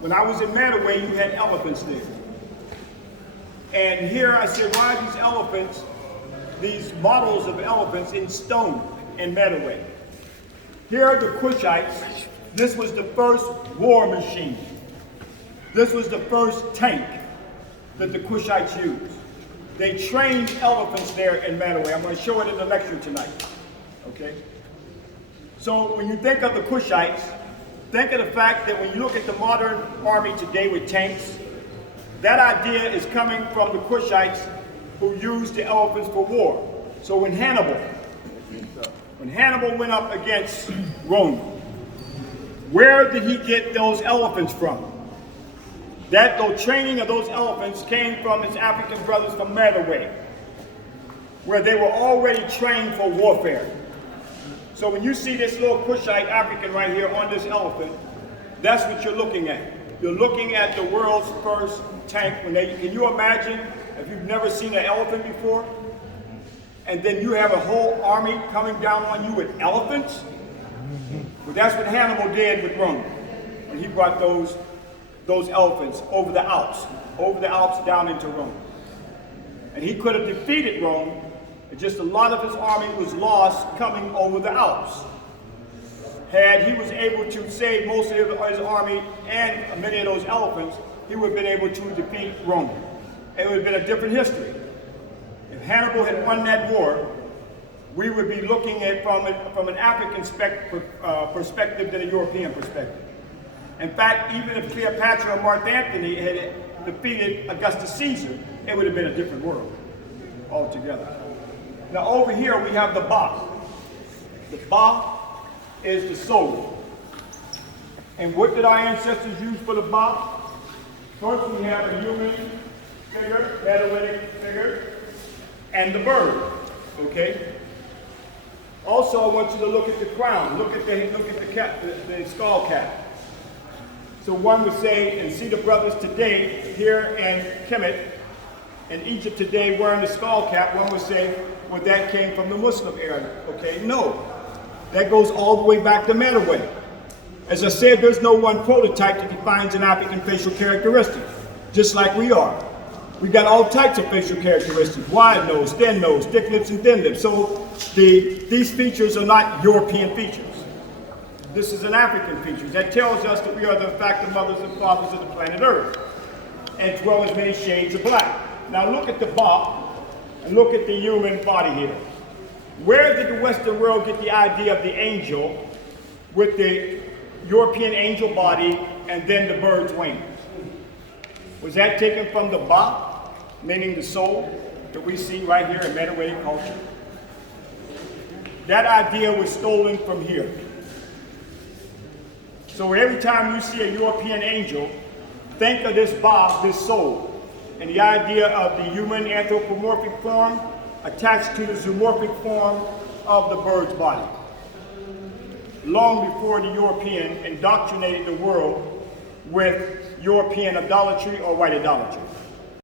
When I was in Manaway, you had elephants there. And here I said, why are these elephants, these models of elephants in stone in Manaway? Here are the Kushites. This was the first war machine. This was the first tank that the Kushites used. They trained elephants there in Manaway. I'm going to show it in the lecture tonight. Okay? So when you think of the Kushites, think of the fact that when you look at the modern army today with tanks, that idea is coming from the Kushites who used the elephants for war. So when Hannibal went up against Rome, where did he get those elephants from? The training of those elephants came from his African brothers from Manaway, where they were already trained for warfare. So when you see this little Kushite African right here on this elephant, that's what you're looking at. You're looking at the world's first tank. Can you imagine if you've never seen an elephant before? And then you have a whole army coming down on you with elephants? Well, that's what Hannibal did with Rome. When he brought those elephants over the Alps down into Rome. And he could have defeated Rome, just a lot of his army was lost coming over the Alps. Had he was able to save most of his army and many of those elephants, he would have been able to defeat Rome. It would have been a different history. If Hannibal had won that war, we would be looking at it from an African perspective than a European perspective. In fact, even if Cleopatra or Mark Antony had defeated Augustus Caesar, it would have been a different world altogether. Now over here we have the Ba. The Ba is the soul. And what did our ancestors use for the Ba? First we have a human figure, Metalytic figure, and the bird. Okay? Also I want you to look at the crown. Look at the skull cap. So one would say, and see the brothers today here in Kemet, in Egypt today wearing the skull cap, one would say, well, that came from the Muslim era. Okay, no. That goes all the way back to Manaway. As I said, there's no one prototype that defines an African facial characteristic, just like we are. We got all types of facial characteristics, wide nose, thick lips, and thin lips. So these features are not European features. This is an African feature. That tells us that we are, in fact, the mothers and fathers of the planet Earth, as well as many shades of black. Now look at the Ba, and look at the human body here. Where did the Western world get the idea of the angel with the European angel body and then the bird's wings? Was that taken from the Ba, meaning the soul, that we see right here in Mediterranean culture? That idea was stolen from here. So every time you see a European angel, think of this Ba, this soul, and the idea of the human anthropomorphic form attached to the zoomorphic form of the bird's body. Long before the European indoctrinated the world with European idolatry or white idolatry.